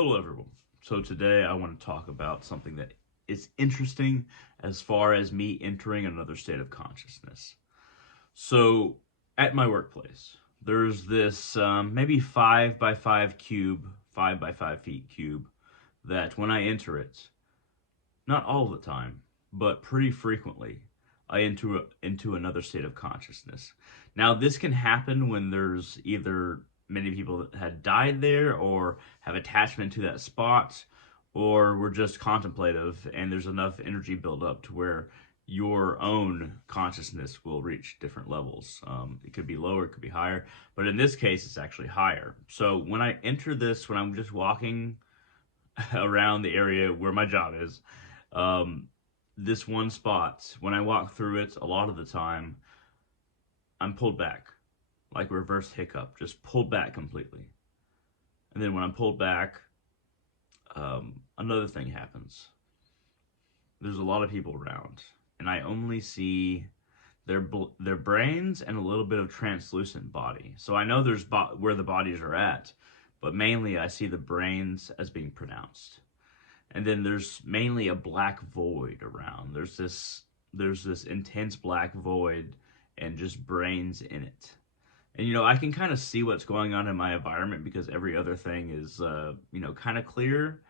Hello, everyone. So, today I want to talk about something that is interesting as far as me entering another state of consciousness. So, at my workplace, there's this maybe 5 by 5 cube, 5 by 5 feet cube, that when I enter it, not all the time, but pretty frequently, I enter into another state of consciousness. Now, this can happen when there's either many people that had died there or have attachment to that spot, or we're just contemplative and there's enough energy built up to where your own consciousness will reach different levels. It could be lower, it could be higher, but in this case, it's actually higher. So when I enter this, when I'm just walking around the area where my job is, um, this one spot, when I walk through it, a lot of the time, I'm pulled back, like reverse hiccup, just pulled back completely. And then when I'm pulled back, another thing happens. There's a lot of people around, and I only see their brains and a little bit of translucent body. So I know there's where the bodies are at, but mainly I see the brains as being pronounced. And then there's mainly a black void around. There's this intense black void and just brains in it. And I can kind of see what's going on in my environment because every other thing is kind of clear,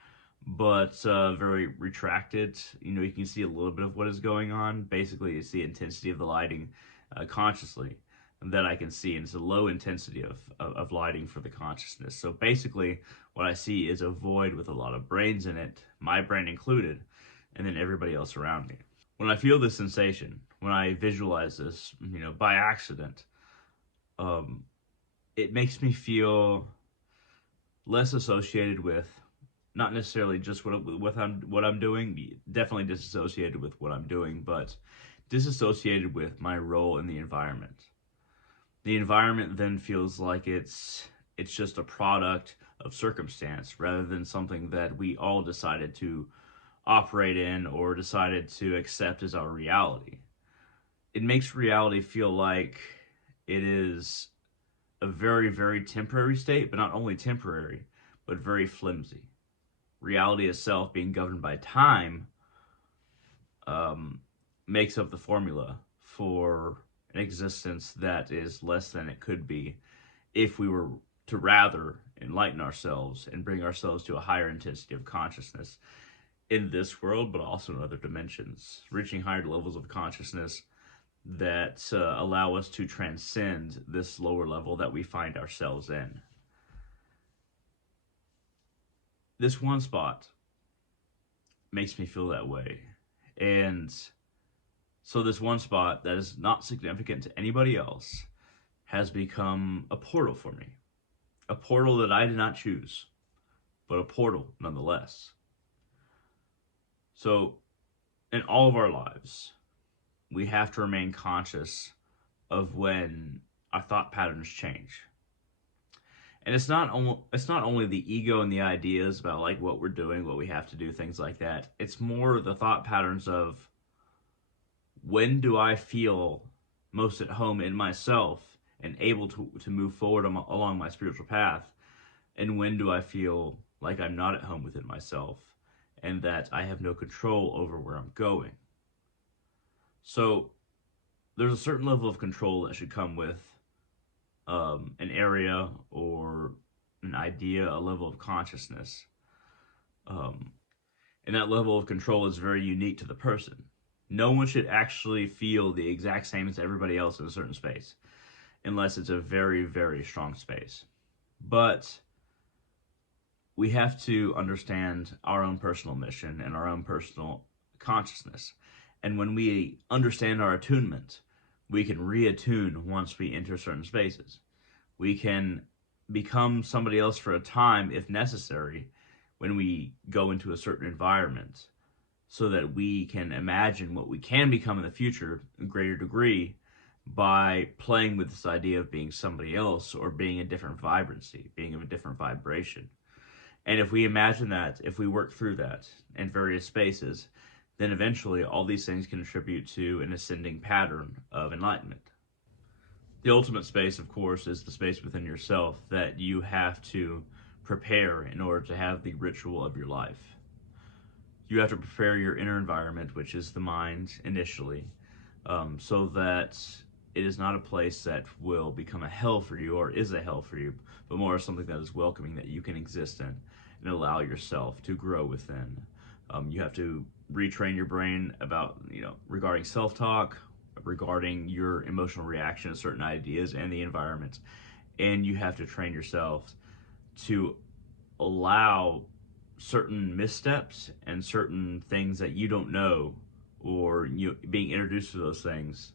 but very retracted. You can see a little bit of what is going on. Basically, it's the intensity of the lighting consciously that I can see, and it's a low intensity of lighting for the consciousness. So basically, what I see is a void with a lot of brains in it, my brain included, and then everybody else around me. When I feel this sensation, when I visualize this, by accident, um, it makes me feel less associated with not necessarily just what I'm doing, definitely disassociated with what I'm doing, but disassociated with my role in the environment. The environment then feels like it's just a product of circumstance rather than something that we all decided to operate in or decided to accept as our reality. It makes reality feel like it is a very, very temporary state, but not only temporary, but very flimsy. Reality itself, being governed by time, um, makes up the formula for an existence that is less than it could be if we were to rather enlighten ourselves and bring ourselves to a higher intensity of consciousness in this world, but also in other dimensions, reaching higher levels of consciousness that allow us to transcend this lower level that we find ourselves in. This one spot makes me feel that way. And so this one spot that is not significant to anybody else has become a portal for me. A portal that I did not choose, but a portal nonetheless. So in all of our lives, we have to remain conscious of when our thought patterns change. And it's not only the ego and the ideas about like what we're doing, what we have to do, things like that. It's more the thought patterns of when do I feel most at home in myself and able to move forward along my spiritual path, and when do I feel like I'm not at home within myself and that I have no control over where I'm going. So there's a certain level of control that should come with an area or an idea, a level of consciousness. Um, and that level of control is very unique to the person. No one should actually feel the exact same as everybody else in a certain space, unless it's a very, very strong space. But we have to understand our own personal mission and our own personal consciousness. And when we understand our attunement, we can reattune once we enter certain spaces. We can become somebody else for a time if necessary when we go into a certain environment so that we can imagine what we can become in the future in a greater degree by playing with this idea of being somebody else or being a different vibrancy, being of a different vibration. And if we imagine that, if we work through that in various spaces, then eventually all these things contribute to an ascending pattern of enlightenment. The ultimate space, of course, is the space within yourself that you have to prepare in order to have the ritual of your life. You have to prepare your inner environment, which is the mind initially, so that it is not a place that will become a hell for you or is a hell for you, but more something that is welcoming, that you can exist in and allow yourself to grow within. You have to retrain your brain about, regarding self-talk, regarding your emotional reaction to certain ideas and the environment. And you have to train yourself to allow certain missteps and certain things that you don't know, or being introduced to those things,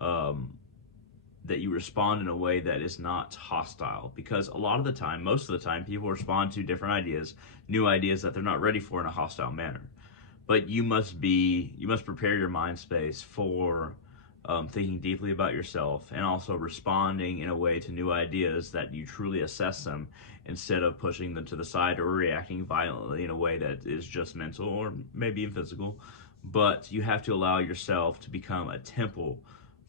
that you respond in a way that is not hostile. Because a lot of the time, most of the time, people respond to different ideas, new ideas that they're not ready for in a hostile manner. But you must prepare your mind space for thinking deeply about yourself, and also responding in a way to new ideas that you truly assess them, instead of pushing them to the side or reacting violently in a way that is just mental or maybe even physical. But you have to allow yourself to become a temple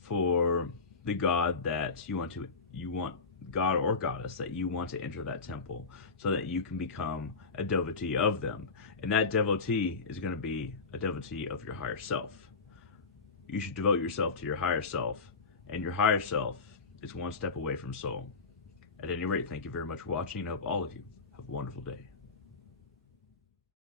for the God that you want, God or goddess that you want to enter that temple, so that you can become a devotee of them. And that devotee is going to be a devotee of your higher self. You should devote yourself to your higher self, and your higher self is one step away from soul. At any rate, thank you very much for watching, and I hope all of you have a wonderful day.